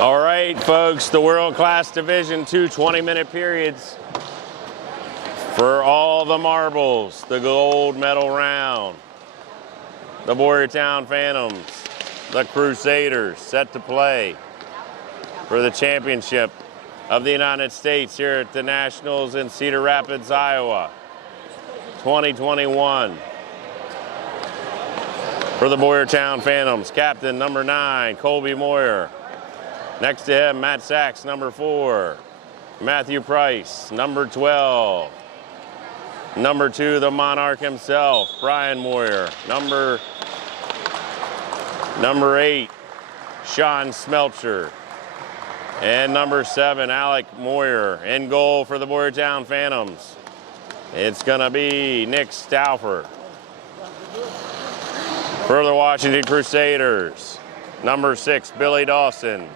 All right, folks, the World Class Division 2 20-minute periods for all the marbles, the gold medal round. The Boyertown Phantoms, the Crusaders set to play for the championship of the United States here at the Nationals in Cedar Rapids, Iowa, 2021. For the Boyertown Phantoms, captain number 9, Colby Moyer. Next to him, Matt Sachs, number 4. Matthew Price, number 12. Number 2, the Monarch himself, Brian Moyer. Number 8, Sean Smeltzer. And number 7, Alec Moyer. In goal for the Boyertown Phantoms, it's gonna be Nick Stauffer. For the Washington Crusaders, number 6, Billy Dawson.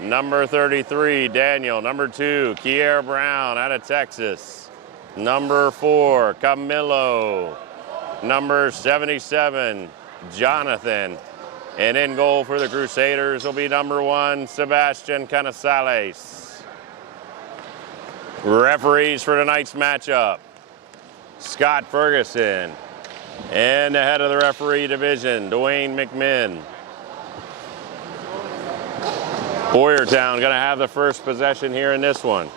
Number 33, Daniel. Number 2, Kier Brown out of Texas. Number 4, Camilo. Number 77, Jonathan. And in goal for the Crusaders will be number 1, Sebastian Canizales. Referees for tonight's matchup, Scott Ferguson. And the head of the referee division, Dwayne McMinn. Boyertown gonna have the first possession here in this one.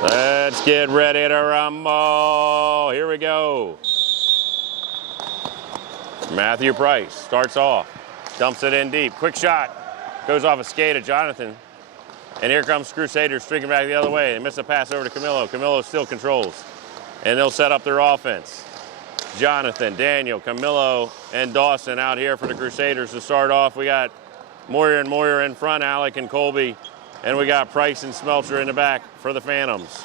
Let's get ready to rumble. Here we go. Matthew Price starts off, dumps it in deep. Quick shot, goes off a skate of Jonathan. And here comes Crusaders streaking back the other way. They miss a pass over to Camilo. Camilo still controls. And they'll set up their offense. Jonathan, Daniel, Camilo, and Dawson out here for the Crusaders to start off. We got Moyer and Moyer in front, Alec and Colby. And we got Price and Smeltzer in the back for the Phantoms.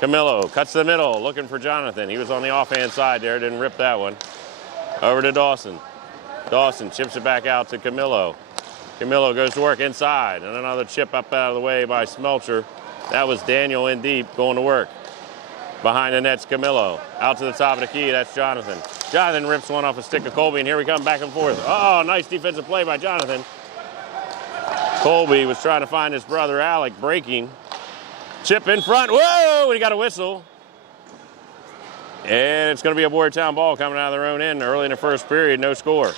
Camilo cuts the middle, looking for Jonathan. He was on the offhand side there, didn't rip that one. Over to Dawson. Dawson chips it back out to Camilo. Camilo goes to work inside, and another chip up out of the way by Smeltzer. That was Daniel in deep, going to work. Behind the net's Camilo. Out to the top of the key, that's Jonathan. Jonathan rips one off a stick of Colby, and here we come back and forth. Oh, nice defensive play by Jonathan. Colby was trying to find his brother Alec, breaking. Chip in front, whoa, he got a whistle. And it's gonna be a Boyertown ball coming out of their own end early in the first period, no score.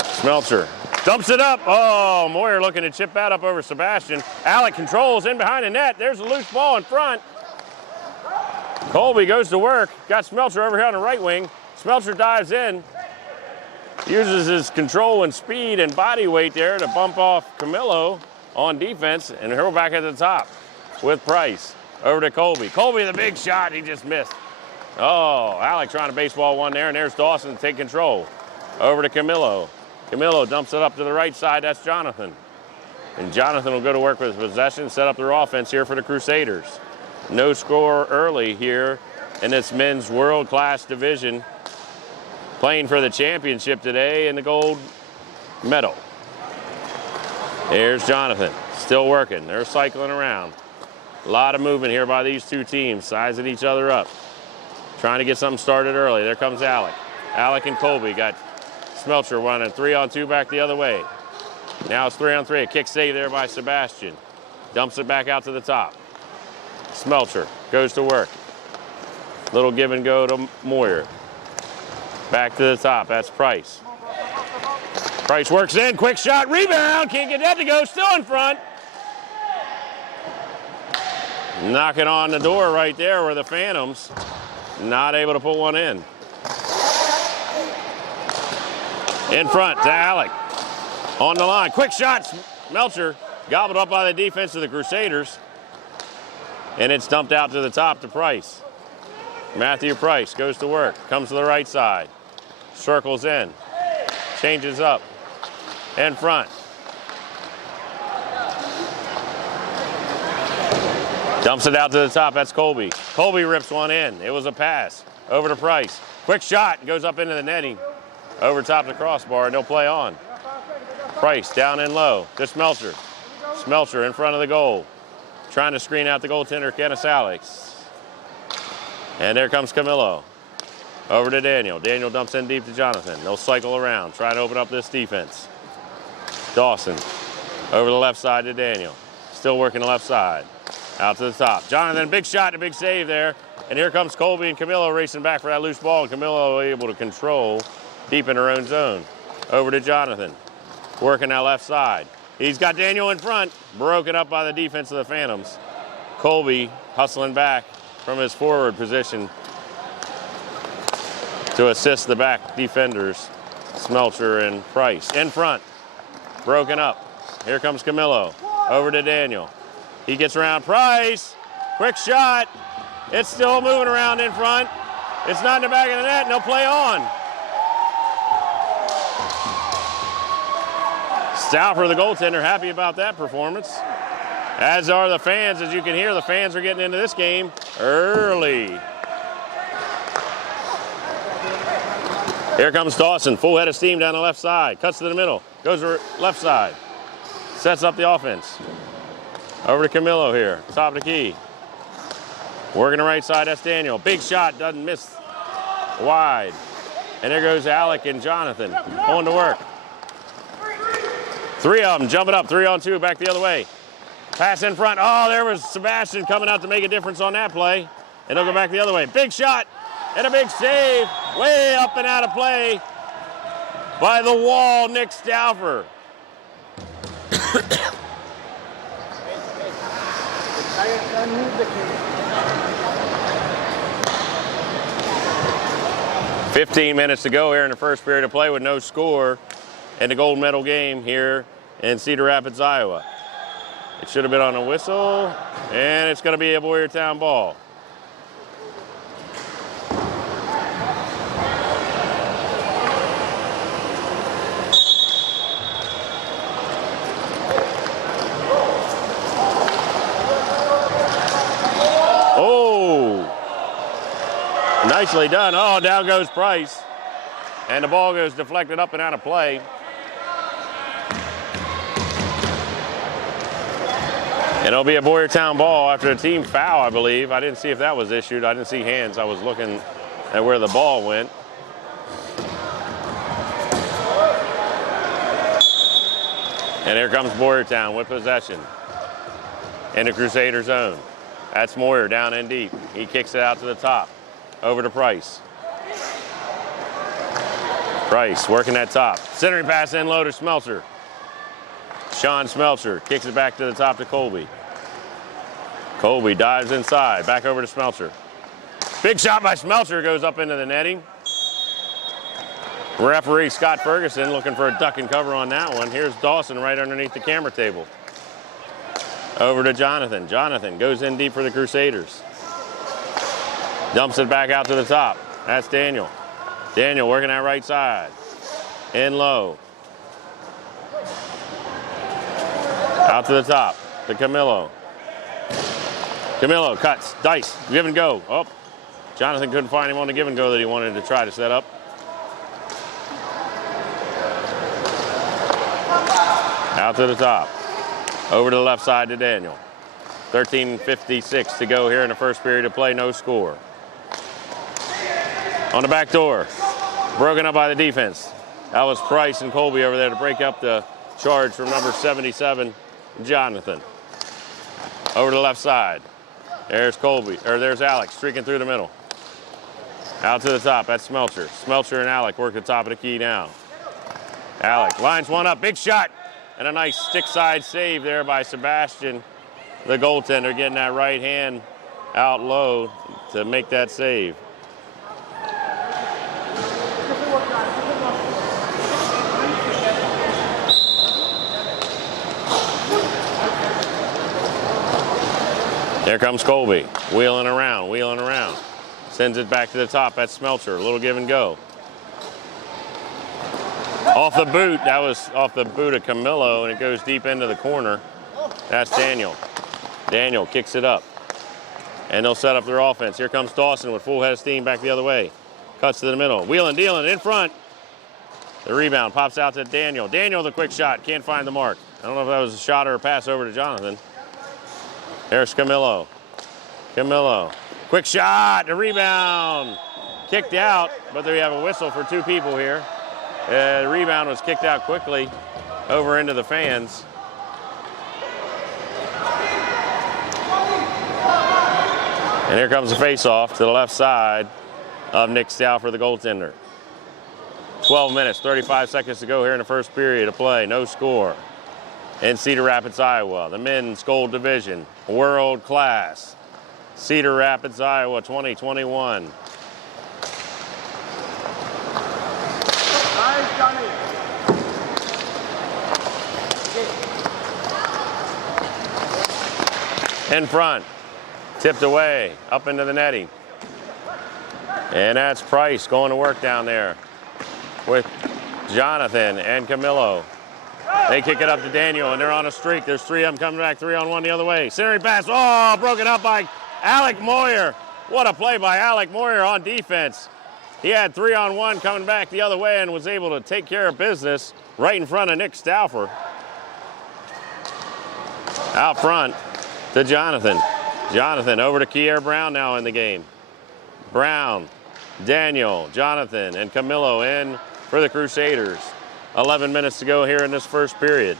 Smeltzer dumps it up. Oh, Moyer looking to chip that up over Sebastian. Alec controls in behind the net. There's a loose ball in front. Colby goes to work. Got Smeltzer over here on the right wing. Smeltzer dives in. Uses his control and speed and body weight there to bump off Camilo on defense. And we're back at the top with Price. Over to Colby. Colby, the big shot, he just missed. Oh, Alec trying to baseball one there, and there's Dawson to take control. Over to Camilo. Camilo dumps it up to the right side, that's Jonathan. And Jonathan will go to work with possession, set up their offense here for the Crusaders. No score early here in this men's World Class Division. Playing for the championship today in the gold medal. Here's Jonathan, still working. They're cycling around. A lot of movement here by these two teams, sizing each other up. Trying to get something started early. There comes Alec. Alec and Colby got Smeltzer running 3-on-2 back the other way. Now it's 3-on-3. A kick save there by Sebastian. Dumps it back out to the top. Smeltzer goes to work. Little give and go to Moyer. Back to the top, that's Price. Price works in, quick shot, rebound, can't get that to go, still in front. Knocking on the door right there were the Phantoms. Not able to put one in. In front to Alec. On the line, quick shot, Smeltzer gobbled up by the defense of the Crusaders. And it's dumped out to the top to Price. Matthew Price goes to work, comes to the right side. Circles in, changes up, in front. Dumps it out to the top, that's Colby. Colby rips one in, it was a pass. Over to Price, quick shot, goes up into the netting. Over top the crossbar, no play on. Price down and low to Smeltzer. Smeltzer in front of the goal. Trying to screen out the goaltender, Canizales. And there comes Camilo. Over to Daniel. Daniel dumps in deep to Jonathan. They'll cycle around, try to open up this defense. Dawson Over the left side to Daniel. Still working the left side. Out to the top. Jonathan, big shot, a big save there. And here comes Colby and Camilo racing back for that loose ball. And Camilo able to control deep in her own zone. Over to Jonathan. Working that left side. He's got Daniel in front. Broken up by the defense of the Phantoms. Colby hustling back from his forward position to assist the back defenders, Smelcher and Price. In front, broken up. Here comes Camilo, over to Daniel. He gets around Price, quick shot. It's still moving around in front. It's not in the back of the net, and they'll play on. Stauffer, the goaltender, happy about that performance. As are the fans. As you can hear, the fans are getting into this game early. Here comes Dawson, full head of steam down the left side. Cuts to the middle, goes to left side. Sets up the offense. Over to Camilo here, top of the key. Working the right side, that's Daniel. Big shot, doesn't miss, wide. And there goes Alec and Jonathan, going to work. Three of them jumping up, 3-on-2, back the other way. Pass in front. Oh, there was Sebastian coming out to make a difference on that play. And they'll go back the other way. Big shot and a big save. Way up and out of play by the wall, Nick Stauffer. "15 minutes to go here in the first period of play with no score in the gold medal game here in Cedar Rapids, Iowa. It should have been on a whistle, and it's going to be a Boyertown ball. Oh, nicely done. Oh, down goes Price, and the ball goes deflected up and out of play. And it'll be a Boyertown ball after a team foul, I believe. I didn't see if that was issued. I didn't see hands. I was looking at where the ball went. And here comes Boyertown with possession in the Crusader zone. That's Moyer down in deep. He kicks it out to the top. Over to Price. Price working that top. Centering pass in low to Smelcher. Sean Smelcher kicks it back to the top to Colby. Colby dives inside, back over to Smelcher. Big shot by Smelcher, goes up into the netting. Referee Scott Ferguson looking for a duck and cover on that one. Here's Dawson right underneath the camera table. Over to Jonathan. Jonathan goes in deep for the Crusaders. Dumps it back out to the top. That's Daniel. Daniel working that right side. In low. Out to the top, to Camilo. Camilo cuts, dice, give and go. Oh, Jonathan couldn't find him on the give and go that he wanted to try to set up. Out to the top, over to the left side to Daniel. 13:56 to go here in the first period of play, no score. On the back door, broken up by the defense. That was Price and Colby over there to break up the charge from number 77. Jonathan. Over to the left side. There's Colby, or there's Alec streaking through the middle. Out to the top, that's Smelcher. Smelcher and Alec work the top of the key now. Alec lines one up, big shot, and a nice stick side save there by Sebastian, the goaltender, getting that right hand out low to make that save. Here comes Colby, wheeling around, wheeling around. Sends it back to the top, that's Smelcher, a little give and go. Off the boot, that was off the boot of Camilo, and it goes deep into the corner. That's Daniel. Daniel kicks it up, and they'll set up their offense. Here comes Dawson with full head of steam back the other way. Cuts to the middle, wheeling, dealing, in front. The rebound pops out to Daniel. Daniel, the quick shot, can't find the mark. I don't know if that was a shot or a pass over to Jonathan. There's Camilo. Camilo. Quick shot, the rebound. Kicked out, but we have a whistle for two people here. The rebound was kicked out quickly over into the fans. And here comes the face-off to the left side of Nick Stauffer, the goaltender. 12 minutes, 35 seconds to go here in the first period of play. No score in Cedar Rapids, Iowa. The men's gold division, world class. Cedar Rapids, Iowa, 2021. Nice, Johnny. In front, tipped away, up into the netting. And that's Price going to work down there with Jonathan and Camillo. They kick it up to Daniel, and they're on a streak. There's three of them coming back, 3-on-1 the other way. Centering pass, oh, broken up by Alec Moyer. What a play by Alec Moyer on defense. He had 3-on-1 coming back the other way and was able to take care of business right in front of Nick Stauffer. Out front to Jonathan. Jonathan over to Kier Brown now in the game. Brown, Daniel, Jonathan, and Camillo in for the Crusaders. 11 minutes to go here in this first period.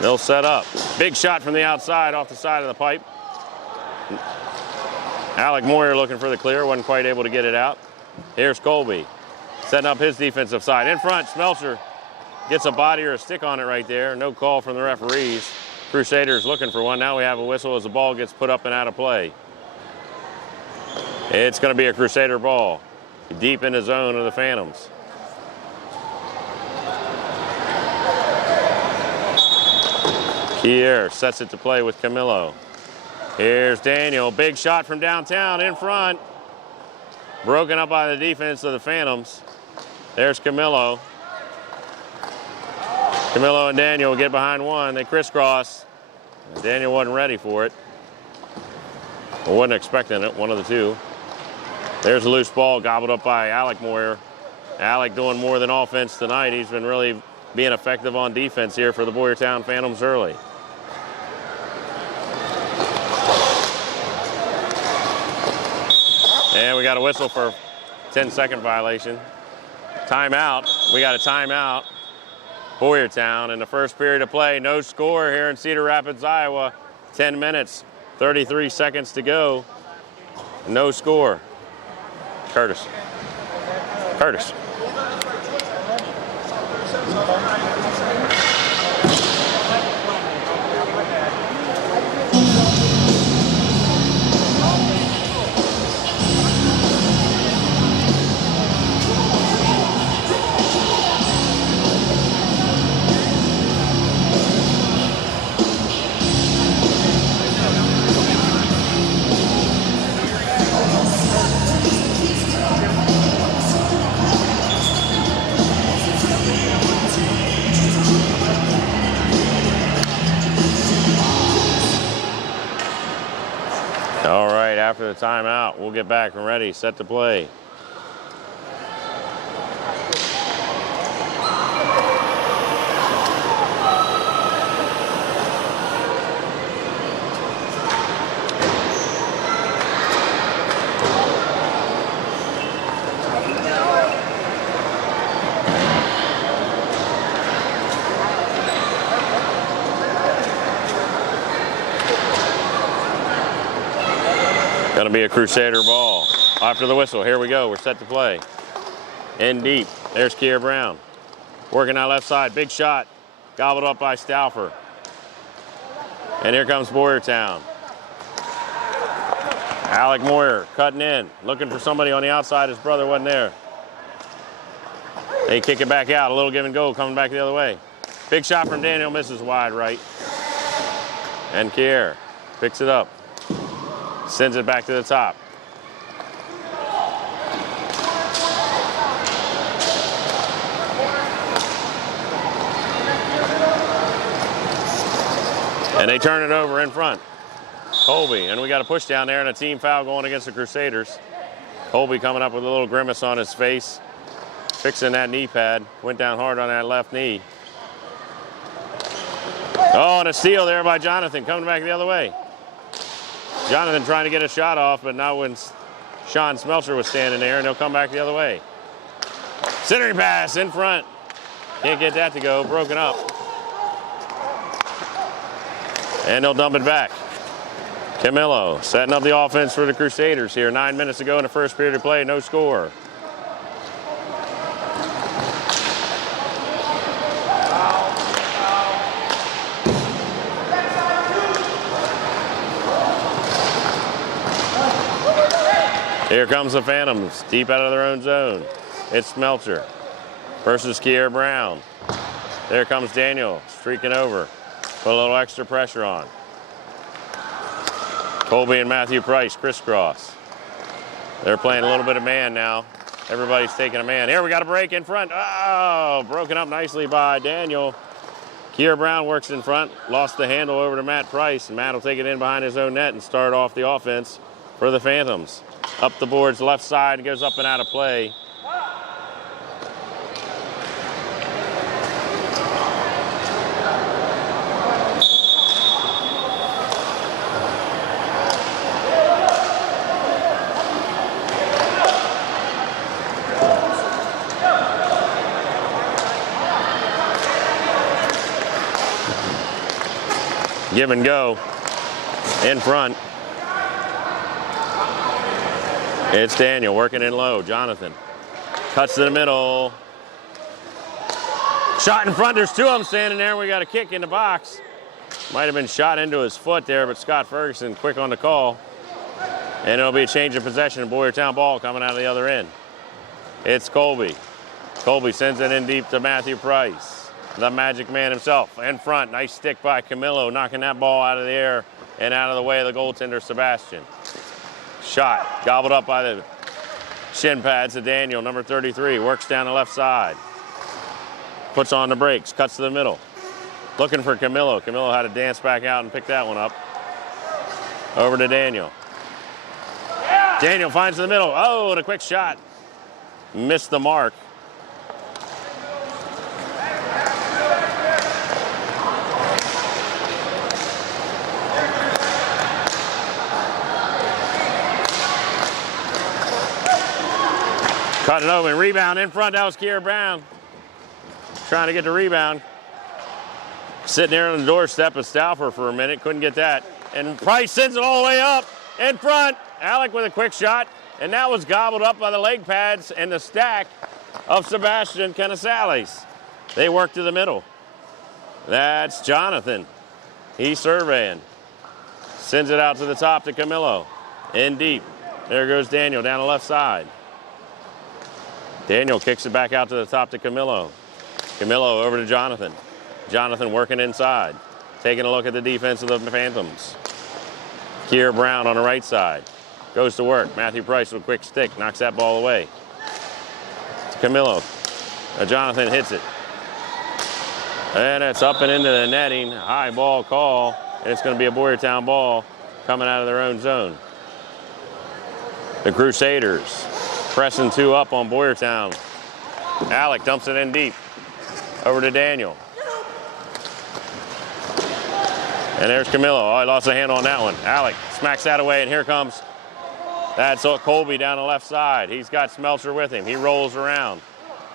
They'll set up. Big shot from the outside off the side of the pipe. Alec Moyer looking for the clear, wasn't quite able to get it out. Here's Colby setting up his defensive side. In front, Smeltzer gets a body or a stick on it right there. No call from the referees. Crusaders looking for one. Now we have a whistle as the ball gets put up and out of play. It's going to be a Crusader ball deep in the zone of the Phantoms. Kier sets it to play with Camillo. Here's Daniel, big shot from downtown in front. Broken up by the defense of the Phantoms. There's Camillo. Camillo and Daniel get behind one. They crisscross. Daniel wasn't ready for it. Or wasn't expecting it, one of the two. There's a loose ball gobbled up by Alec Moyer. Alec doing more than offense tonight. He's been really being effective on defense here for the Boyertown Phantoms early. And we got a whistle for 10-second violation. Timeout. We got a timeout. Boyertown in the first period of play. No score here in Cedar Rapids, Iowa. 10 minutes, 33 seconds to go. No score. Curtis. Curtis. All right, after the timeout, we'll get back and ready, set to play. Going to be a Crusader ball. After the whistle, here we go. We're set to play. In deep. There's Kier Brown. Working out left side. Big shot. Gobbled up by Stauffer. And here comes Boyertown. Alec Moyer cutting in. Looking for somebody on the outside. His brother wasn't there. They kick it back out. A little give and go coming back the other way. Big shot from Daniel. Misses wide right. And Kier picks it up. Sends it back to the top. And they turn it over in front. Colby, and we got a push down there and a team foul going against the Crusaders. Colby coming up with a little grimace on his face, fixing that knee pad. Went down hard on that left knee. Oh, and a steal there by Jonathan, coming back the other way. Jonathan trying to get a shot off, but not when Sean Smeltzer was standing there, and he'll come back the other way. Centering pass in front. Can't get that to go, broken up. And they'll dump it back. Camillo setting up the offense for the Crusaders here. 9 minutes to go in the first period of play, no score. Here comes the Phantoms, deep out of their own zone. It's Smeltzer versus Kier Brown. There comes Daniel, streaking over. Put a little extra pressure on. Colby and Matthew Price crisscross. They're playing a little bit of man now. Everybody's taking a man. Here we got a break in front. Oh, broken up nicely by Daniel. Kier Brown works in front, lost the handle over to Matt Price, and Matt will take it in behind his own net and start off the offense for the Phantoms. Up the boards, left side, goes up and out of play. Give and go in front. It's Daniel working in low. Jonathan cuts to the middle. Shot in front. There's two of them standing there. We got a kick in the box. Might have been shot into his foot there, but Scott Ferguson quick on the call. And it'll be a change of possession. Boyertown ball coming out of the other end. It's Colby. Colby sends it in deep to Matthew Price, the magic man himself. In front, nice stick by Camillo, knocking that ball out of the air and out of the way of the goaltender, Sebastian. Shot, gobbled up by the shin pads of Daniel, number 33, works down the left side. Puts on the brakes, cuts to the middle. Looking for Camillo. Camillo had to dance back out and pick that one up. Over to Daniel. Daniel finds the middle. Oh, and a quick shot. Missed the mark. Cut it open, rebound in front, that was Kier Brown. Trying to get the rebound. Sitting there on the doorstep of Stauffer for a minute, couldn't get that. And Price sends it all the way up, in front. Alec with a quick shot, and that was gobbled up by the leg pads and the stack of Sebastian Canasales. They work to the middle. That's Jonathan. He's surveying. Sends it out to the top to Camillo. In deep. There goes Daniel down the left side. Daniel kicks it back out to the top to Camillo. Camillo over to Jonathan. Jonathan working inside. Taking a look at the defense of the Phantoms. Kier Brown on the right side. Goes to work. Matthew Price with a quick stick. Knocks that ball away. Camillo. Jonathan hits it. And it's up and into the netting. High ball call. And it's going to be a Boyertown ball coming out of their own zone. The Crusaders pressing two up on Boyertown. Alec dumps it in deep. Over to Daniel. And there's Camillo. Oh, he lost a handle on that one. Alec smacks that away, and here comes, that's Colby down the left side. He's got Smeltzer with him. He rolls around,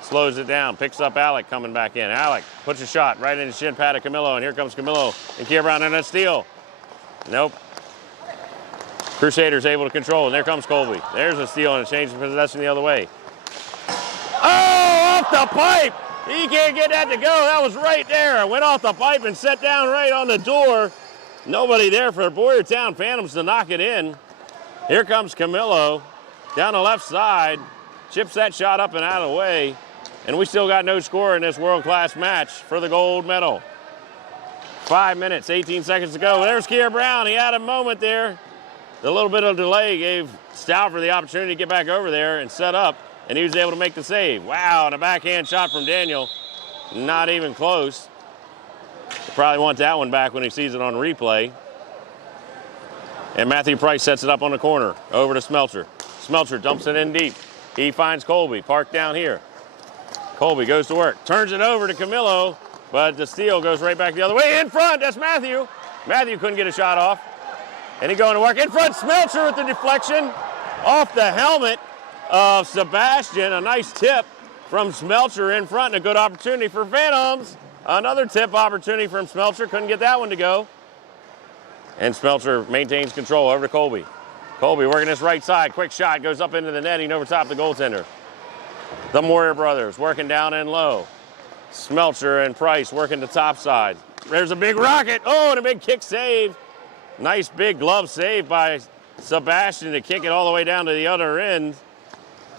slows it down, picks up Alec coming back in. Alec puts a shot right in the shin pad of Camillo, and here comes Camillo and Kier Brown, and a steal. Nope. Crusaders able to control, and there comes Colby. There's a steal and a change of possession the other way. Oh, off the pipe! He can't get that to go. That was right there. It went off the pipe and set down right on the door. Nobody there for Boyertown Phantoms to knock it in. Here comes Camillo down the left side. Chips that shot up and out of the way. And we still got no score in this world-class match for the gold medal. 5 minutes, 18 seconds to go. There's Kier Brown. He had a moment there. The little bit of delay gave Stauffer the opportunity to get back over there and set up, and he was able to make the save. Wow, and a backhand shot from Daniel. Not even close. He'll probably want that one back when he sees it on replay. And Matthew Price sets it up on the corner, over to Smeltzer. Smeltzer dumps it in deep. He finds Colby, parked down here. Colby goes to work, turns it over to Camillo, but the steal goes right back the other way. In front, that's Matthew. Matthew couldn't get a shot off. And he going to work in front. Smeltzer with the deflection off the helmet of Sebastian. A nice tip from Smeltzer in front and a good opportunity for Phantoms. Another tip opportunity from Smeltzer. Couldn't get that one to go. And Smeltzer maintains control over to Colby. Colby working his right side. Quick shot goes up into the netting over top the goaltender. The Moyer brothers working down and low. Smeltzer and Price working the top side. There's a big rocket. Oh, and a big kick save. Nice big glove save by Sebastian to kick it all the way down to the other end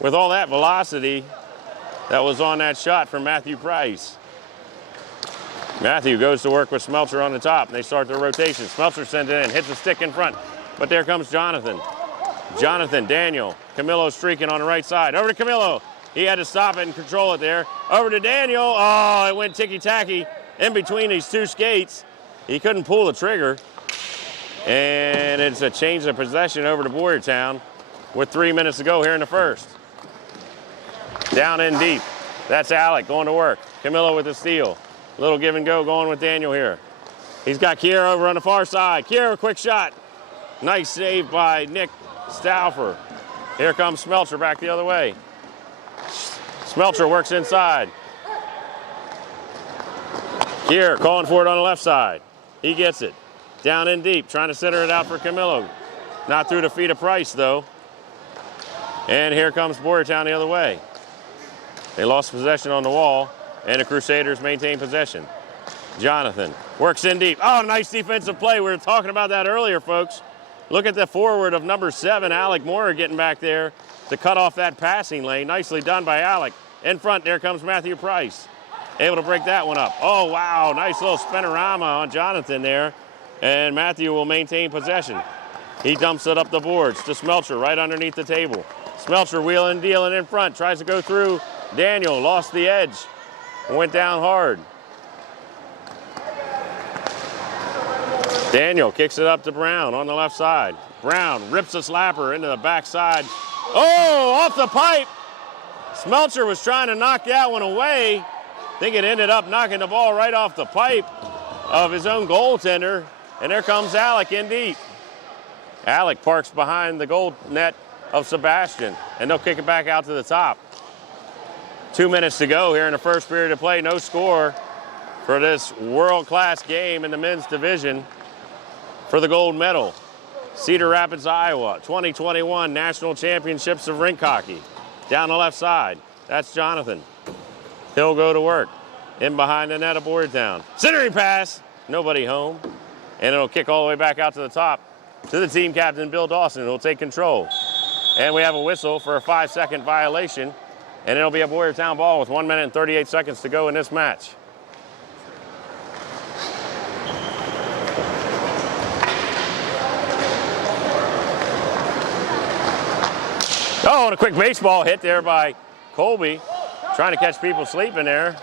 with all that velocity that was on that shot from Matthew Price. Matthew goes to work with Smeltzer on the top, and they start their rotation. Smeltzer sends it in, hits a stick in front, but there comes Jonathan. Jonathan, Daniel, Camillo streaking on the right side. Over to Camillo. He had to stop it and control it there. Over to Daniel. Oh, it went ticky-tacky in between these two skates. He couldn't pull the trigger. And it's a change of possession over to Boyertown with 3 minutes to go here in the first. Down in deep. That's Alec going to work. Camillo with the steal. Little give and go going with Daniel here. He's got Kier over on the far side. Kier, quick shot. Nice save by Nick Stauffer. Here comes Smeltzer back the other way. Smeltzer works inside. Kier calling for it on the left side. He gets it. Down in deep, trying to center it out for Camillo. Not through the feet of Price, though. And here comes Boyertown the other way. They lost possession on the wall, and the Crusaders maintain possession. Jonathan works in deep. Oh, nice defensive play. We were talking about that earlier, folks. Look at the forward of number 7, Alec Moore, getting back there to cut off that passing lane. Nicely done by Alec. In front, there comes Matthew Price. Able to break that one up. Oh, wow, nice little spinorama on Jonathan there. And Matthew will maintain possession. He dumps it up the boards to Smeltzer right underneath the table. Smeltzer wheeling, dealing in front, tries to go through. Daniel lost the edge, went down hard. Daniel kicks it up to Brown on the left side. Brown rips a slapper into the backside. Oh, off the pipe. Smeltzer was trying to knock that one away. I think it ended up knocking the ball right off the pipe of his own goaltender. And there comes Alec in deep. Alec parks behind the goal net of Sebastian, and they'll kick it back out to the top. 2 minutes to go here in the first period of play. No score for this world-class game in the men's division for the gold medal. Cedar Rapids, Iowa, 2021 National Championships of Rink Hockey. Down the left side, that's Jonathan. He'll go to work. In behind the net of Boyertown. Centering pass, nobody home. And it'll kick all the way back out to the top to the team captain, Bill Dawson, who will take control. And we have a whistle for a 5-second violation, and it'll be a Boyertown ball with 1 minute and 38 seconds to go in this match. Oh, and a quick baseball hit there by Colby, trying to catch people sleeping there.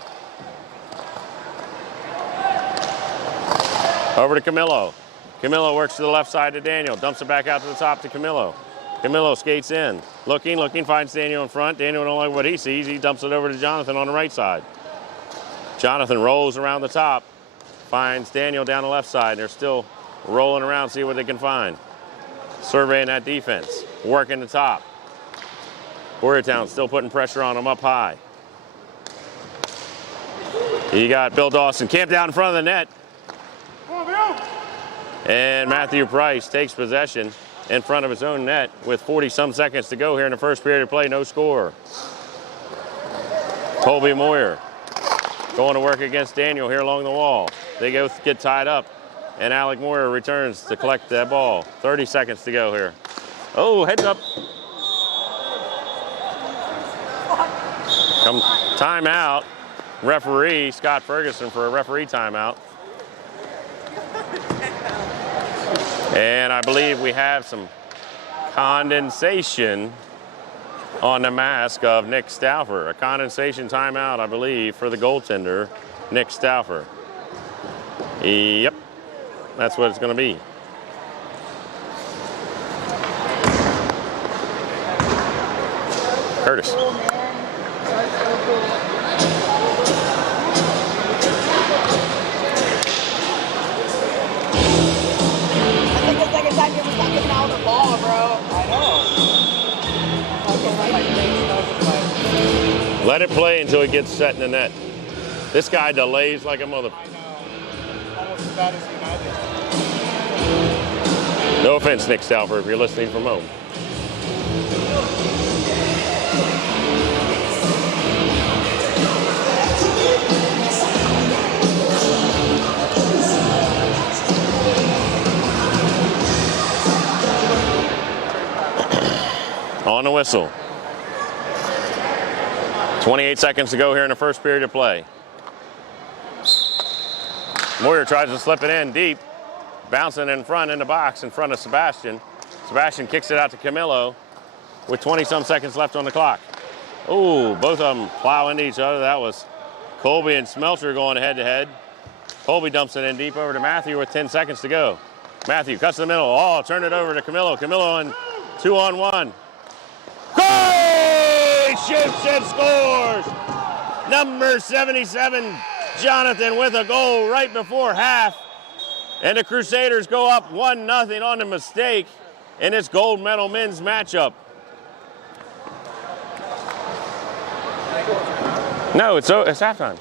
Over to Camillo. Camillo works to the left side to Daniel. Dumps it back out to the top to Camillo. Camillo skates in. Looking, finds Daniel in front. Daniel don't like what he sees. He dumps it over to Jonathan on the right side. Jonathan rolls around the top. Finds Daniel down the left side. They're still rolling around, see what they can find. Surveying that defense. Working the top. Boyertown still putting pressure on them up high. You got Bill Dawson camped out in front of the net. And Matthew Price takes possession in front of his own net with 40-some seconds to go here in the first period of play. No score. Colby Moyer going to work against Daniel here along the wall. They get tied up, and Alec Moyer returns to collect that ball. 30 seconds to go here. Oh, heads up. Timeout. Referee Scott Ferguson for a referee timeout. And I believe we have some condensation on the mask of Nick Stauffer. A condensation timeout, I believe, for the goaltender, Nick Stauffer. Yep, that's what it's going to be. Curtis. Ball, bro. I know. Let it play until it gets set in the net. This guy delays like a mother. I know. Almost as bad as United. No offense, Nick Stauffer, if you're listening from home. On the whistle. 28 seconds to go here in the first period of play. Moyer tries to slip it in deep, bouncing in front in the box in front of Sebastian. Sebastian kicks it out to Camilo with 20-some seconds left on the clock. Oh, both of them plow into each other. That was Colby and Smelter going head-to-head. Colby dumps it in deep over to Matthew with 10 seconds to go. Matthew cuts the middle. Oh, turn it over to Camilo. Camilo on 2-on-1. Goal! He shoots and scores! Number 77, Jonathan, with a goal right before half. And the Crusaders go up 1-0 on the mistake in this gold medal men's matchup. No, it's halftime.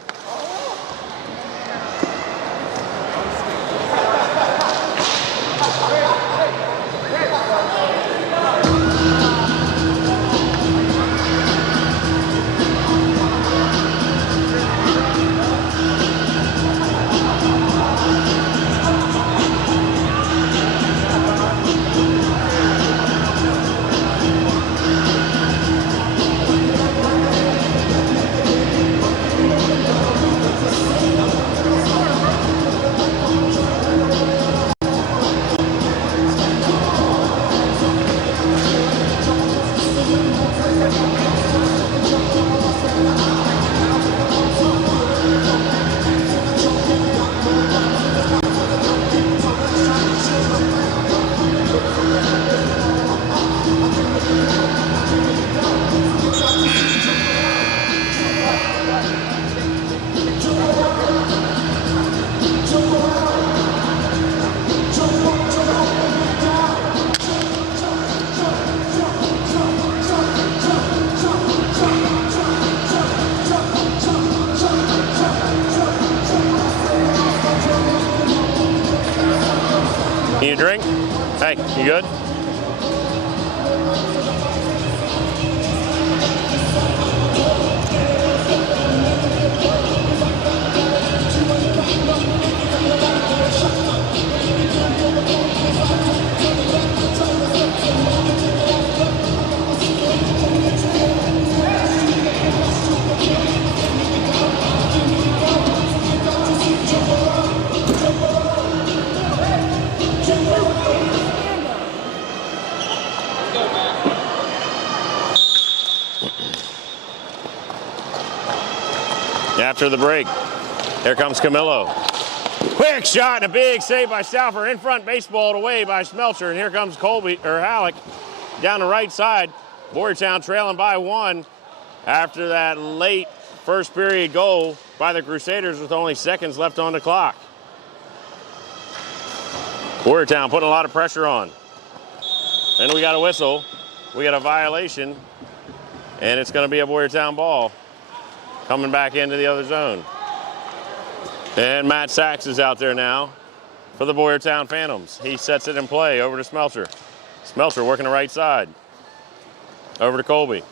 Need a drink? Hey, you good? After the break, here comes Camilo. Quick shot and a big save by Stauffer. In front, baseballed away by Smelter. And here comes Halleck down the right side. Boyertown trailing by 1 after that late first period goal by the Crusaders with only seconds left on the clock. Boyertown putting a lot of pressure on. Then we got a whistle. We got a violation. And it's going to be a Boyertown ball coming back into the other zone. And Matt Sachs is out there now for the Boyertown Phantoms. He sets it in play over to Smelter. Smelter working the right side. Over to Colby.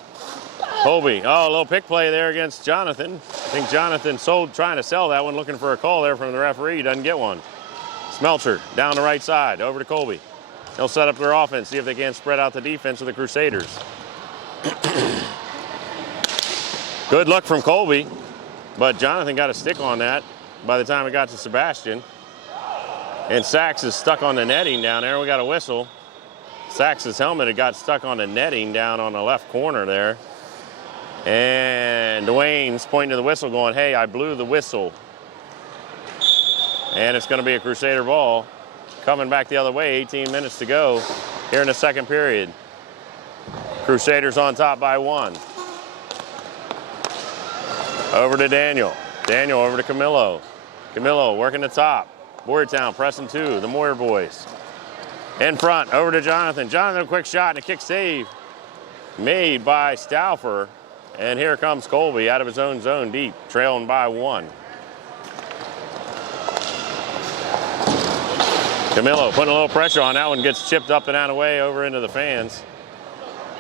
Colby, oh, a little pick play there against Jonathan. I think Jonathan trying to sell that one, looking for a call there from the referee. He doesn't get one. Smelter down the right side, over to Colby. He'll set up their offense, see if they can't spread out the defense of the Crusaders. Good luck from Colby, but Jonathan got a stick on that by the time it got to Sebastian. And Sachs is stuck on the netting down there. We got a whistle. Sachs' helmet had got stuck on the netting down on the left corner there. And Dwayne's pointing to the whistle going, hey, I blew the whistle. And it's going to be a Crusader ball coming back the other way, 18 minutes to go here in the second period. Crusaders on top by 1. Over to Daniel. Daniel over to Camilo. Camilo working the top. Boyertown pressing 2, the Moyer boys. In front, over to Jonathan. Jonathan, a quick shot and a kick save made by Stauffer. And here comes Colby out of his own zone deep, trailing by 1. Camillo putting a little pressure on. That one gets chipped up and out of the way over into the fans.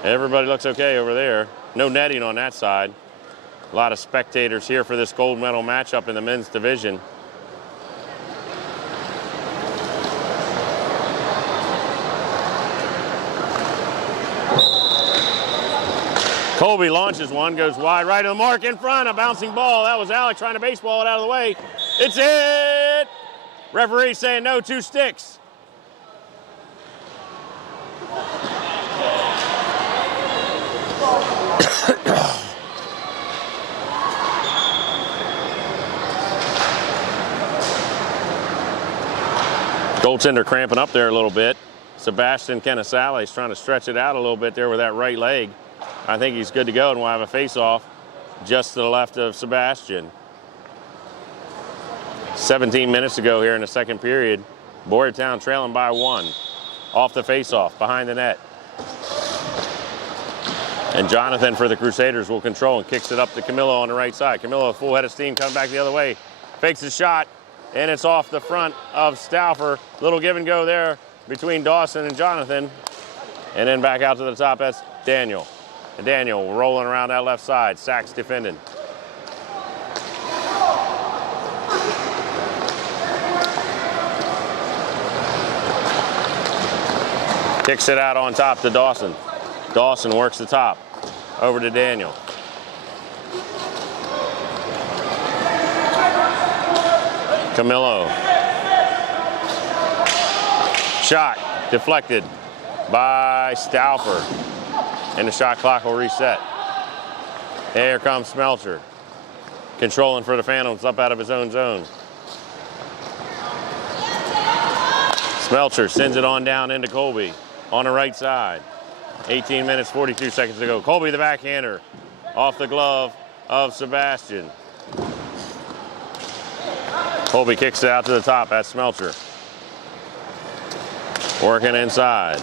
Everybody looks okay over there. No netting on that side. A lot of spectators here for this gold medal matchup in the men's division. Colby launches one, goes wide, right of the mark, in front, a bouncing ball. That was Alec trying to baseball it out of the way. It's it! Referee saying no, 2 sticks. Goaltender cramping up there a little bit. Sebastian Canasale is trying to stretch it out a little bit there with that right leg. I think he's good to go, and we'll have a face-off just to the left of Sebastian. 17 minutes to go here in the second period. Boyertown trailing by 1. Off the face-off, behind the net. And Jonathan for the Crusaders will control and kicks it up to Camillo on the right side. Camillo, full head of steam, coming back the other way. Fakes his shot, and it's off the front of Stauffer. Little give and go there between Dawson and Jonathan. And then back out to the top, that's Daniel. And Daniel rolling around that left side. Sachs defending. Kicks it out on top to Dawson. Dawson works the top. Over to Daniel. Camillo. Shot deflected by Stauffer. And the shot clock will reset. Here comes Smelter. Controlling for the Phantoms up out of his own zone. Smelter sends it on down into Colby on the right side. 18 minutes, 42 seconds to go. Colby the backhander off the glove of Sebastian. Colby kicks it out to the top. That's Smelter. Working inside.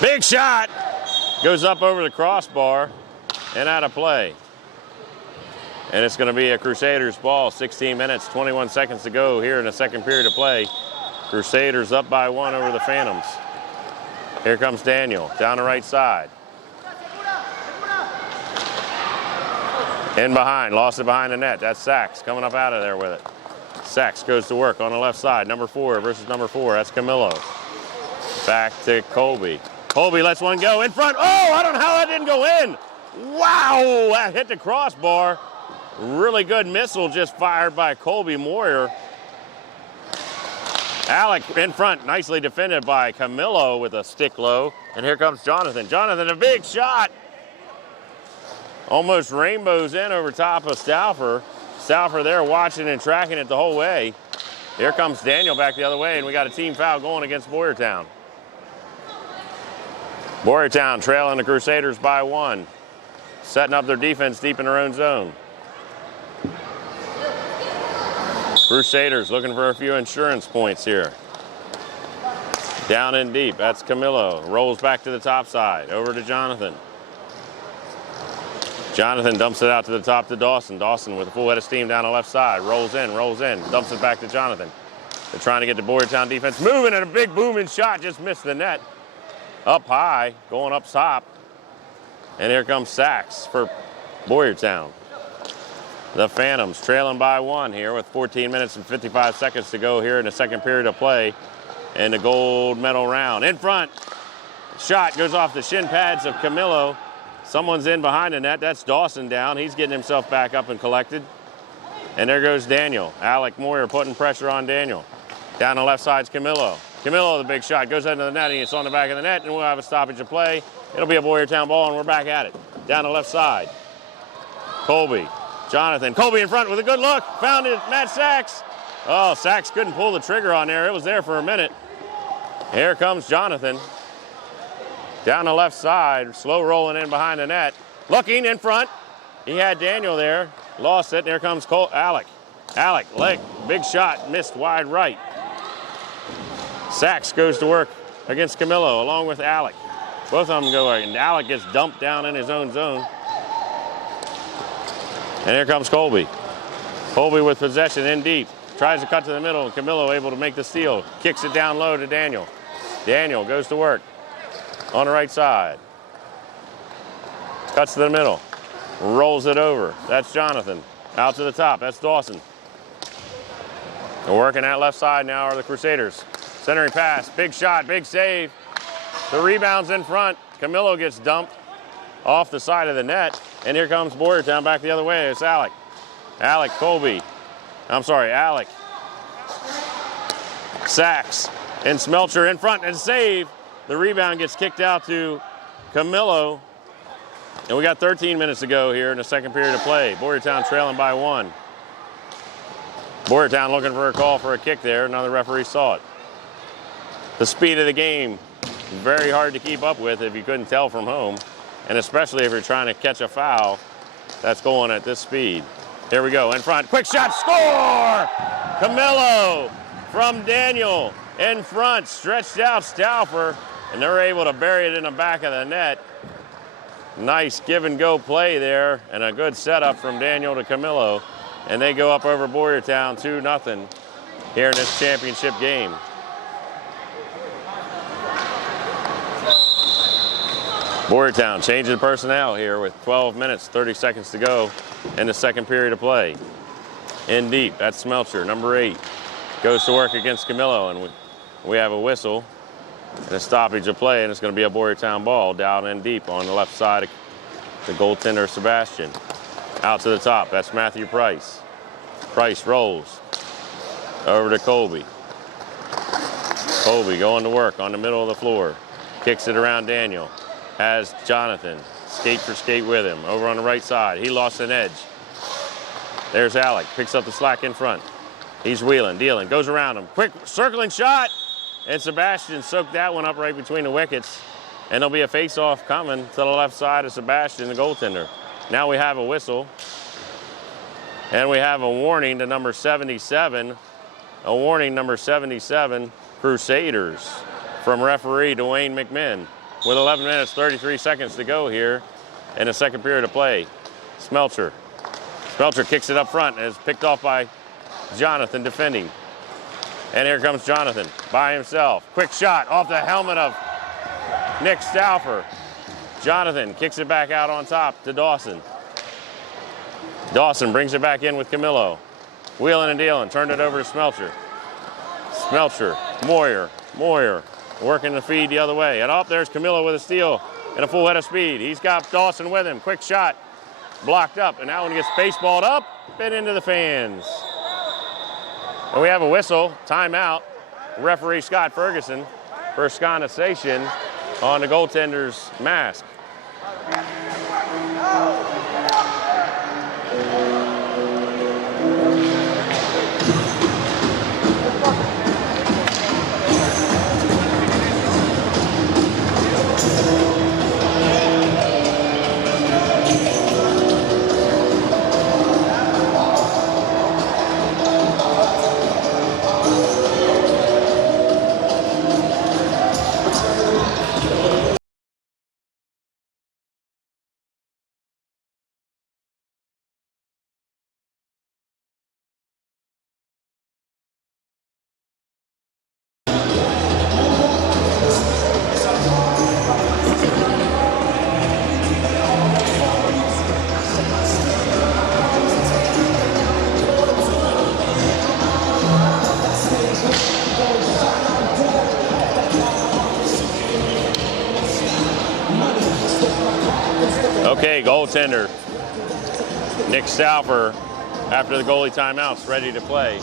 Big shot. Goes up over the crossbar and out of play. And it's going to be a Crusaders ball. 16 minutes, 21 seconds to go here in the second period of play. Crusaders up by 1 over the Phantoms. Here comes Daniel down the right side. In behind, lost it behind the net. That's Sachs coming up out of there with it. Sachs goes to work on the left side. Number 4 versus number 4. That's Camillo. Back to Colby. Colby lets one go in front. Oh, I don't know how that didn't go in. Wow, that hit the crossbar. Really good missile just fired by Colby Moyer. Alec in front, nicely defended by Camillo with a stick low. And here comes Jonathan. Jonathan, a big shot. Almost rainbows in over top of Stauffer. Stauffer there watching and tracking it the whole way. Here comes Daniel back the other way, and we got a team foul going against Boyertown. Boyertown trailing the Crusaders by 1. Setting up their defense deep in their own zone. Crusaders looking for a few insurance points here. Down in deep, that's Camillo. Rolls back to the top side, over to Jonathan. Jonathan dumps it out to the top to Dawson. Dawson with a full head of steam down the left side. Rolls in, dumps it back to Jonathan. They're trying to get the Boyertown defense moving, and a big booming shot just missed the net. Up high, going up top. And here comes Sachs for Boyertown. The Phantoms trailing by 1 here with 14 minutes and 55 seconds to go here in the second period of play in the gold medal round. In front, shot goes off the shin pads of Camillo. Someone's in behind the net. That's Dawson down. He's getting himself back up and collected. And there goes Daniel. Alec Moyer putting pressure on Daniel. Down the left side's Camillo. Camillo, the big shot, goes into the net, and it's on the back of the net, and we'll have a stoppage of play. It'll be a Boyertown ball, and we're back at it. Down the left side. Colby. Jonathan. Colby in front with a good look. Found it, Matt Sachs. Oh, Sachs couldn't pull the trigger on there. It was there for a minute. Here comes Jonathan. Down the left side, slow rolling in behind the net. Looking in front. He had Daniel there. Lost it. There comes Alec. Alec, leg, big shot, missed wide right. Sachs goes to work against Camillo along with Alec. Both of them go, and Alec gets dumped down in his own zone. And here comes Colby. Colby with possession in deep. Tries to cut to the middle, and Camillo able to make the steal. Kicks it down low to Daniel. Daniel goes to work on the right side. Cuts to the middle. Rolls it over. That's Jonathan. Out to the top. That's Dawson. And working that left side now are the Crusaders. Centering pass. Big shot. Big save. The rebound's in front. Camillo gets dumped off the side of the net. And here comes Boyertown back the other way. It's Alec. Alec Colby. I'm sorry, Alec. Sachs and Smelcher in front and save. The rebound gets kicked out to Camillo. And we got 13 minutes to go here in the second period of play. Boyertown trailing by 1. Boyertown looking for a call for a kick there. Another referee saw it. The speed of the game, very hard to keep up with if you couldn't tell from home. And especially if you're trying to catch a foul that's going at this speed. Here we go, in front, quick shot, score! Camillo from Daniel in front, stretched out Stauffer, and they're able to bury it in the back of the net. Nice give and go play there, and a good setup from Daniel to Camillo. And they go up over Boyertown 2-0 here in this championship game. Boyertown changing personnel here with 12 minutes, 30 seconds to go in the second period of play. In deep, that's Smelcher, number 8. Goes to work against Camillo, and we have a whistle and a stoppage of play, and it's going to be a Boyertown ball down in deep on the left side of the goaltender, Sebastian. Out to the top, that's Matthew Price. Price rolls over to Colby. Colby going to work on the middle of the floor. Kicks it around Daniel. Has Jonathan, skate for skate with him. Over on the right side, he lost an edge. There's Alec, picks up the slack in front. He's wheeling, dealing, goes around him. Quick circling shot, and Sebastian soaked that one up right between the wickets. And there'll be a face-off coming to the left side of Sebastian, the goaltender. Now we have a whistle. And we have a warning to number 77. A warning, number 77, Crusaders, from referee Dwayne McMinn. With 11 minutes, 33 seconds to go here in the second period of play. Smelcher. Smelcher kicks it up front and is picked off by Jonathan defending. And here comes Jonathan by himself. Quick shot off the helmet of Nick Stauffer. Jonathan kicks it back out on top to Dawson. Dawson brings it back in with Camillo. Wheeling and dealing, turned it over to Smelcher. Smelcher, Moyer, working the feed the other way. And up there's Camillo with a steal and a full head of speed. He's got Dawson with him. Quick shot, blocked up. And that one gets baseballed up and into the fans. And we have a whistle, timeout. Referee Scott Ferguson for sconization on the goaltender's mask. Okay, goaltender Nick Stauffer, after the goalie timeout's ready to play.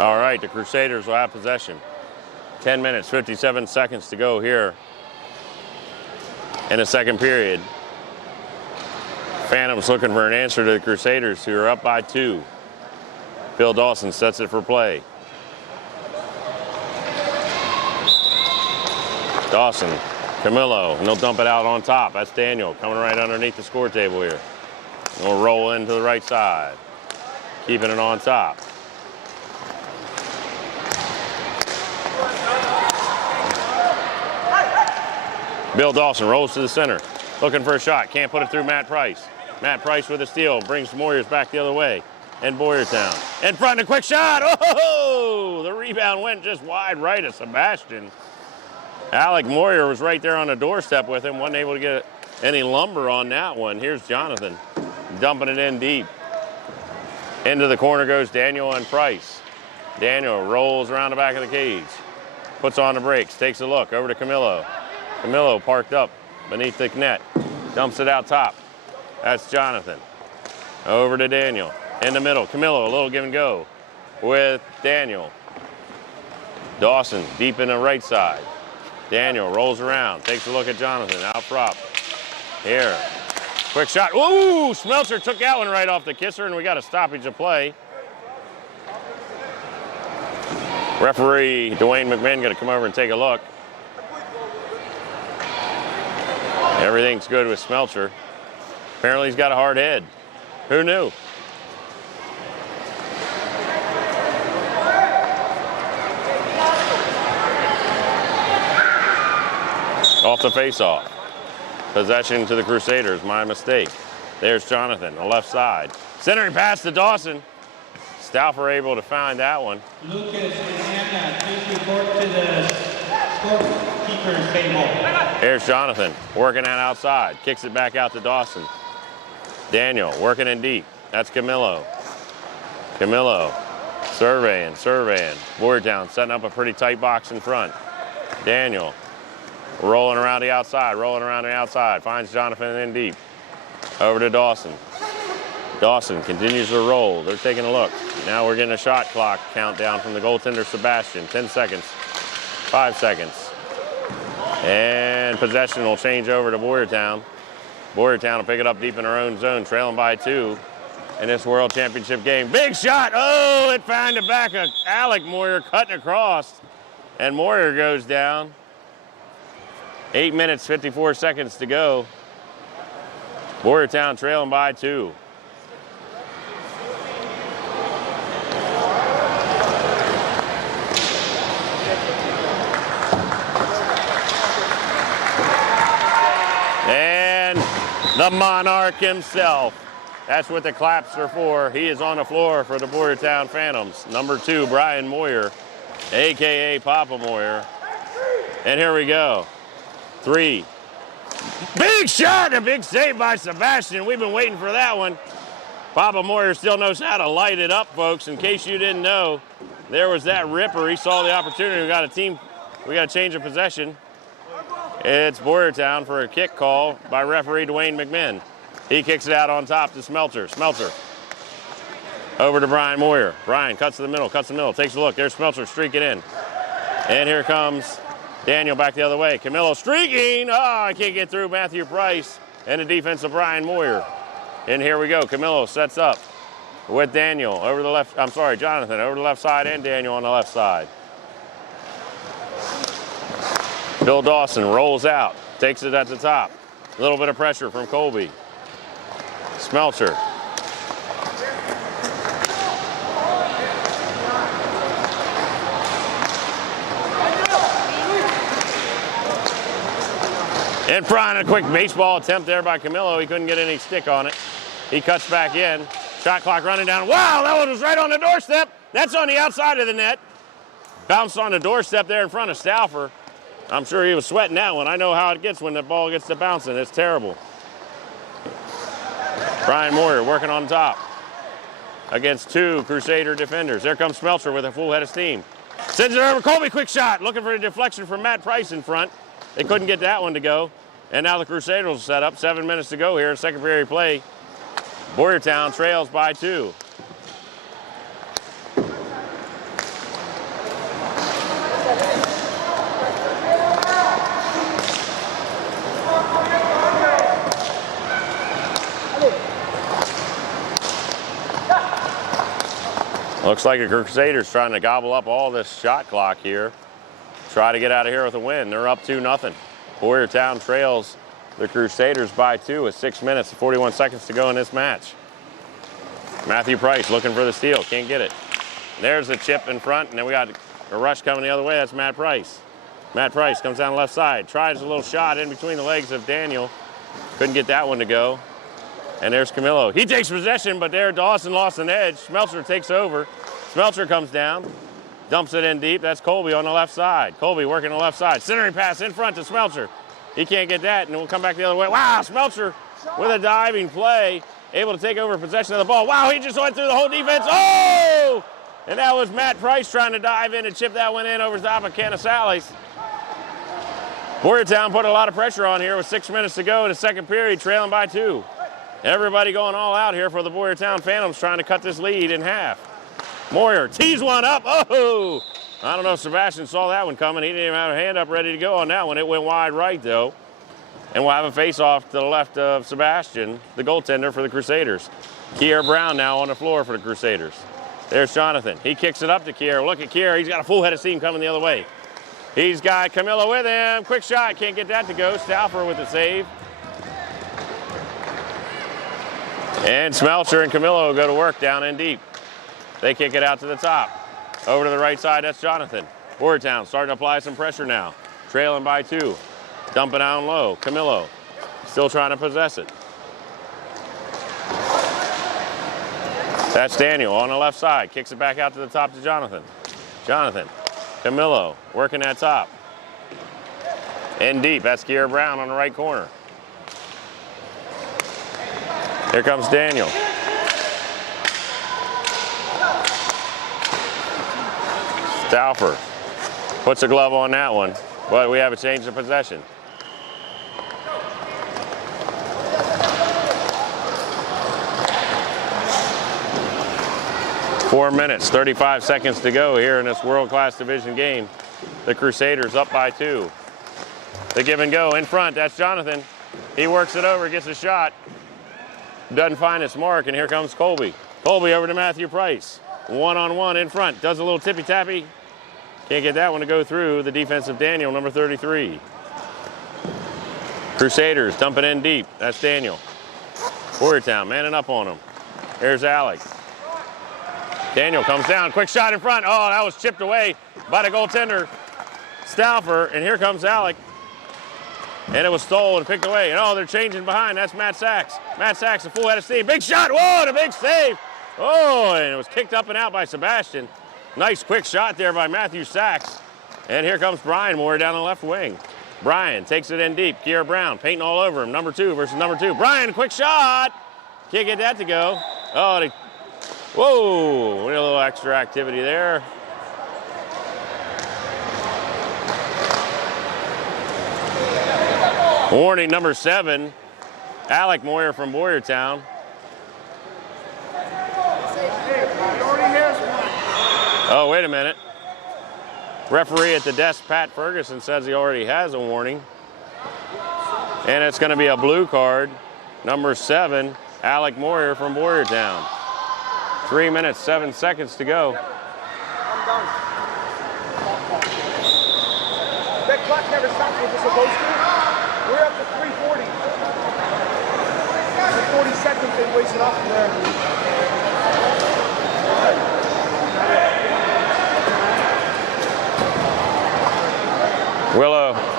All right, the Crusaders will have possession. 10 minutes, 57 seconds to go here in the second period. Phantoms looking for an answer to the Crusaders, who are up by 2. Bill Dawson sets it for play. Dawson, Camillo, and they'll dump it out on top. That's Daniel coming right underneath the score table here. And we'll roll into the right side, keeping it on top. Bill Dawson rolls to the center, looking for a shot. Can't put it through Matt Price. Matt Price with a steal, brings Warriors back the other way. And Boyertown. In front, a quick shot. Oh, the rebound went just wide right of Sebastian. Alec Moyer was right there on the doorstep with him. Wasn't able to get any lumber on that one. Here's Jonathan dumping it in deep. Into the corner goes Daniel and Price. Daniel rolls around the back of the cage. Puts on the brakes, takes a look over to Camillo. Camillo parked up beneath the net. Dumps it out top. That's Jonathan. Over to Daniel. In the middle, Camillo, a little give and go with Daniel. Dawson deep in the right side. Daniel rolls around, takes a look at Jonathan, out prop. Here, quick shot. Ooh, Smeltzer took that one right off the kisser, and we got a stoppage of play. Referee Dwayne McMahon gonna come over and take a look. Everything's good with Smeltzer. Apparently he's got a hard head. Who knew? Off the face-off. Possession to the Crusaders, my mistake. There's Jonathan, the left side. Centering pass to Dawson. Stauffer able to find that one. Lucas and Anna, please report to the scorekeeper's table. Here's Jonathan, working that outside. Kicks it back out to Dawson. Daniel, working in deep. That's Camillo. Camillo, surveying. Boyertown setting up a pretty tight box in front. Daniel, rolling around the outside, finds Jonathan in deep. Over to Dawson. Dawson continues to roll. They're taking a look. Now we're getting a shot clock countdown from the goaltender, Sebastian. 10 seconds, 5 seconds. And possession will change over to Boyertown. Boyertown will pick it up deep in their own zone, trailing by 2 in this World Championship game. Big shot, oh, it found the back of Alec Moyer cutting across. And Moyer goes down. 8 minutes, 54 seconds to go. Boyertown trailing by 2. And the Monarch himself. That's what the claps are for. He is on the floor for the Boyertown Phantoms. Number 2, Brian Moyer, AKA Papa Moyer. And here we go. 3. Big shot, a big save by Sebastian. We've been waiting for that one. Papa Moyer still knows how to light it up, folks. In case you didn't know, there was that ripper. He saw the opportunity. We got a change of possession. It's Boyertown for a kick call by referee Dwayne McMahon. He kicks it out on top to Smeltzer. Smeltzer over to Brian Moyer. Brian cuts to the middle, takes a look. There's Smeltzer streaking in. And here comes Daniel back the other way. Camillo streaking. Oh, I can't get through Matthew Price and the defense of Brian Moyer. And here we go. Camillo sets up with Daniel over the left. I'm sorry, Jonathan over the left side and Daniel on the left side. Bill Dawson rolls out, takes it at the top. A little bit of pressure from Colby. Smeltzer. In front, a quick baseball attempt there by Camillo. He couldn't get any stick on it. He cuts back in. Shot clock running down. Wow, that one was right on the doorstep. That's on the outside of the net. Bounced on the doorstep there in front of Stauffer. I'm sure he was sweating that one. I know how it gets when the ball gets to bouncing. It's terrible. Brian Moyer working on top against 2 Crusader defenders. There comes Smeltzer with a full head of steam. Sends it over. Colby, quick shot. Looking for a deflection from Matt Price in front. They couldn't get that one to go. And now the Crusaders will set up. 7 minutes to go here. Second period play. Boyertown trails by 2. Looks like the Crusaders trying to gobble up all this shot clock here. Try to get out of here with a win. They're up 2-0. Boyertown trails the Crusaders by 2 with 6 minutes and 41 seconds to go in this match. Matthew Price looking for the steal, can't get it. There's a chip in front, and then we got a rush coming the other way. That's Matt Price. Matt Price comes down the left side, tries a little shot in between the legs of Daniel. Couldn't get that one to go. And there's Camillo. He takes possession, but there Dawson lost an edge. Smeltzer takes over. Smeltzer comes down, dumps it in deep. That's Colby on the left side. Colby working the left side. Centering pass in front to Smeltzer. He can't get that, and we'll come back the other way. Wow, Smeltzer with a diving play, able to take over possession of the ball. Wow, he just went through the whole defense. Oh! And that was Matt Price trying to dive in and chip that one in over top of Canasales. Boyertown put a lot of pressure on here with 6 minutes to go in the second period, trailing by 2. Everybody going all out here for the Boyertown Phantoms, trying to cut this lead in half. Moyer tees one up. Oh! I don't know if Sebastian saw that one coming. He didn't even have a hand up ready to go on that one. It went wide right, though. And we'll have a face-off to the left of Sebastian, the goaltender for the Crusaders. Kier Brown now on the floor for the Crusaders. There's Jonathan. He kicks it up to Kier. Look at Kier. He's got a full head of steam coming the other way. He's got Camillo with him. Quick shot. Can't get that to go. Stauffer with the save. And Smeltzer and Camillo go to work down in deep. They kick it out to the top. Over to the right side, that's Jonathan. Boyertown starting to apply some pressure now. Trailing by 2. Dump it down low. Camillo still trying to possess it. That's Daniel on the left side. Kicks it back out to the top to Jonathan. Jonathan. Camillo working that top. In deep, that's Kier Brown on the right corner. Here comes Daniel. Stauffer puts a glove on that one, but we have a change of possession. Four minutes, 35 seconds to go here in this world-class division game. The Crusaders up by 2. The give and go in front, that's Jonathan. He works it over, gets a shot. Doesn't find its mark, and here comes Colby. Colby over to Matthew Price. One-on-one in front, does a little tippy-tappy. Can't get that one to go through the defensive Daniel, number 33. Crusaders dumping in deep, that's Daniel. Boyertown manning up on him. Here's Alec. Daniel comes down, quick shot in front. Oh, that was chipped away by the goaltender, Stauffer, and here comes Alec. And it was stolen, picked away. And oh, they're changing behind. That's Matt Sachs. Matt Sachs, a full head of steam. Big shot. Whoa, and a big save. Oh, and it was kicked up and out by Sebastian. Nice quick shot there by Matthew Sachs. And here comes Brian Moore down the left wing. Brian takes it in deep. Kier Brown painting all over him. Number 2 versus number 2. Brian, quick shot. Can't get that to go. Oh, whoa, we had a little extra activity there. Warning number 7, Alec Moyer from Boyertown. Oh, wait a minute. Referee at the desk, Pat Ferguson, says he already has a warning. And it's going to be a blue card. Number 7, Alec Moyer from Boyertown. 3 minutes, 7 seconds to go. That clock never stopped. Was it supposed to? We're up to 3:40. For 40 seconds, they wasted off there.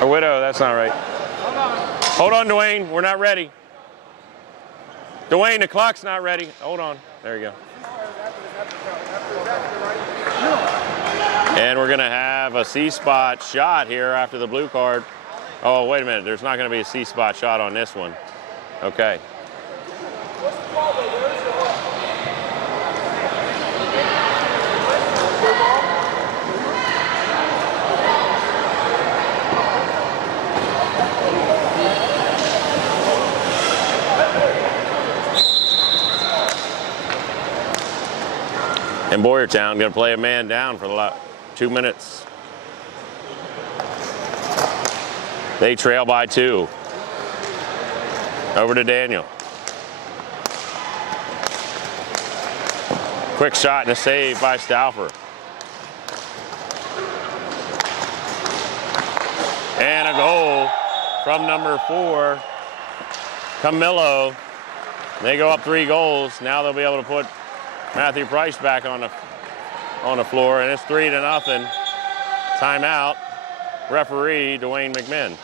Widow, that's not right. Hold on, Dwayne, we're not ready. Dwayne, the clock's not ready. Hold on, there you go. And we're gonna have a C-spot shot here after the blue card. Oh, wait a minute, there's not gonna be a C-spot shot on this one. Okay. What's the call, though? Where is it? And Boyertown gonna play a man down for the 2 minutes. They trail by 2. Over to Daniel. Quick shot and a save by Stauffer. And a goal from number 4, Camillo. They go up 3 goals. Now they'll be able to put Matthew Price back on the floor, and it's 3-0. Timeout. referee Dwayne McMinn.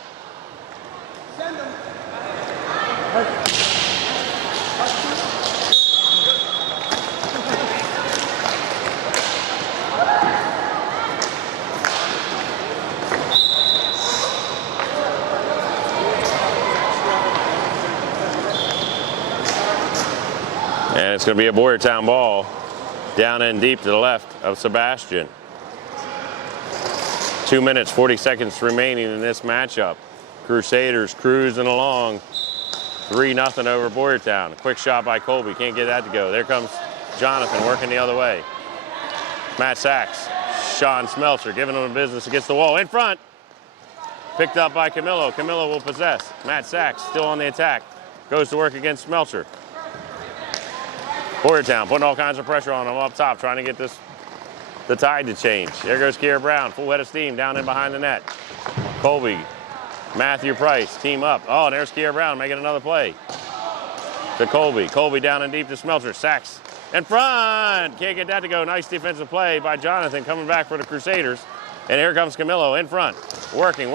And it's going to be a Boyertown ball down and deep to the left of Sebastian. 2 minutes, 40 seconds remaining in this matchup. Crusaders cruising along. 3-0 over Boyertown. A quick shot by Colby. Can't get that to go. There comes Jonathan working the other way. Matt Sachs. Sean Smeltzer giving him a business against the wall. In front. Picked up by Camillo. Camillo will possess. Matt Sachs still on the attack. Goes to work against Smeltzer. Boyertown putting all kinds of pressure on him up top, trying to get the tide to change. There goes Kier Brown, full head of steam down in behind the net. Colby, Matthew Price, team up. Oh, and there's Kier Brown making another play. To Colby. Colby down and deep to Smeltzer. Sachs in front. Can't get that to go. Nice defensive play by Jonathan coming back for the Crusaders. And here comes Camillo in front. Working.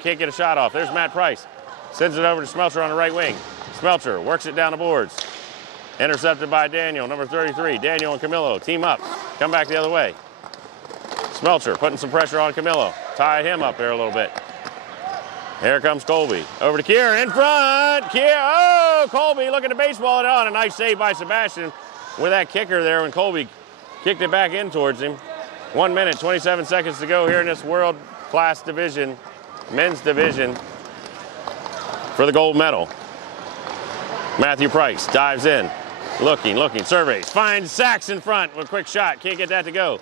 Can't get a shot off. There's Matt Price. Sends it over to Smeltzer on the right wing. Smeltzer works it down the boards. Intercepted by Daniel, number 33. Daniel and Camillo team up. Come back the other way. Smeltzer putting some pressure on Camillo. Tie him up there a little bit. Here comes Colby. Over to Kier in front. Kier, oh, Colby looking to baseball it on. A nice save by Sebastian with that kicker there when Colby kicked it back in towards him. 1 minute, 27 seconds to go here in this world class division, men's division for the gold medal. Matthew Price dives in. Looking, surveys, finds Sachs in front with a quick shot. Can't get that to go.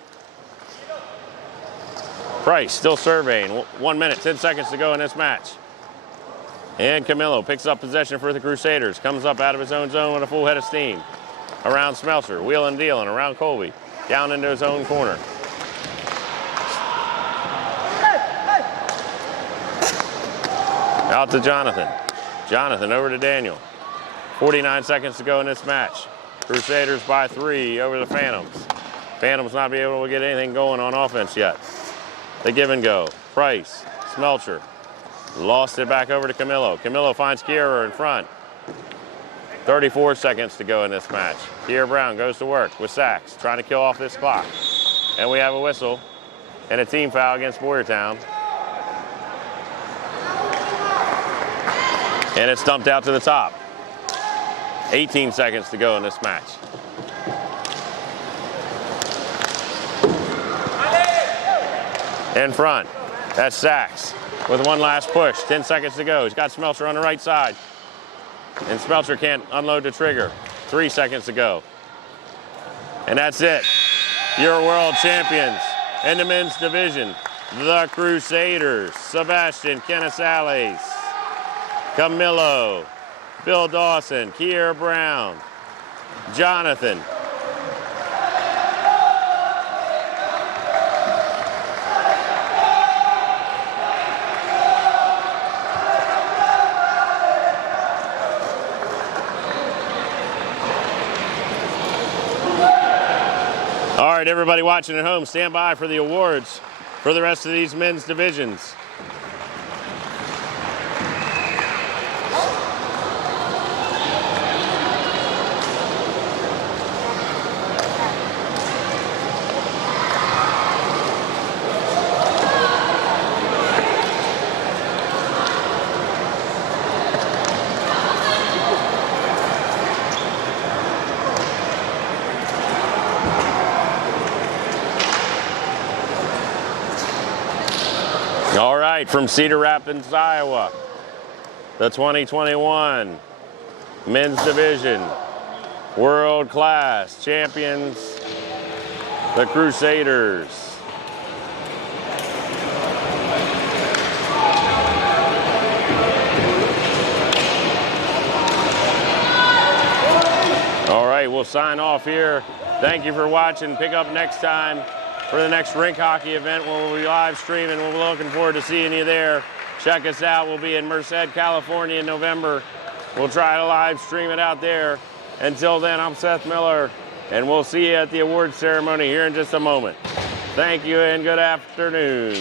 Price still surveying. 1 minute, 10 seconds to go in this match. And Camillo picks up possession for the Crusaders. Comes up out of his own zone with a full head of steam. Around Smeltzer, wheeling, dealing, around Colby. Down into his own corner. Out to Jonathan. Jonathan over to Daniel. 49 seconds to go in this match. Crusaders by 3 over the Phantoms. Phantoms not be able to get anything going on offense yet. The give and go. Price, Smeltzer. Lost it back over to Camillo. Camillo finds Kierer in front. 34 seconds to go in this match. Kier Brown goes to work with Sachs, trying to kill off this clock. And we have a whistle and a team foul against Boyertown. And it's dumped out to the top. 18 seconds to go in this match. In front, that's Sachs with one last push. 10 seconds to go. He's got Smeltzer on the right side. And Smeltzer can't unload the trigger. 3 seconds to go. And that's it. Your world champions in the men's division, the Crusaders. Sebastian Canizales, Camillo, Bill Dawson, Kier Brown, Jonathan. All right, everybody watching at home, stand by for the awards for the rest of these men's divisions. All right, from Cedar Rapids, Iowa, the 2021 men's division world class champions, the Crusaders. All right, we'll sign off here. Thank you for watching. Pick up next time for the next rink hockey event where we'll be live streaming. We're looking forward to seeing you there. Check us out. We'll be in Merced, California in November. We'll try to live stream it out there. Until then, I'm Seth Miller, and we'll see you at the awards ceremony here in just a moment. Thank you and good afternoon.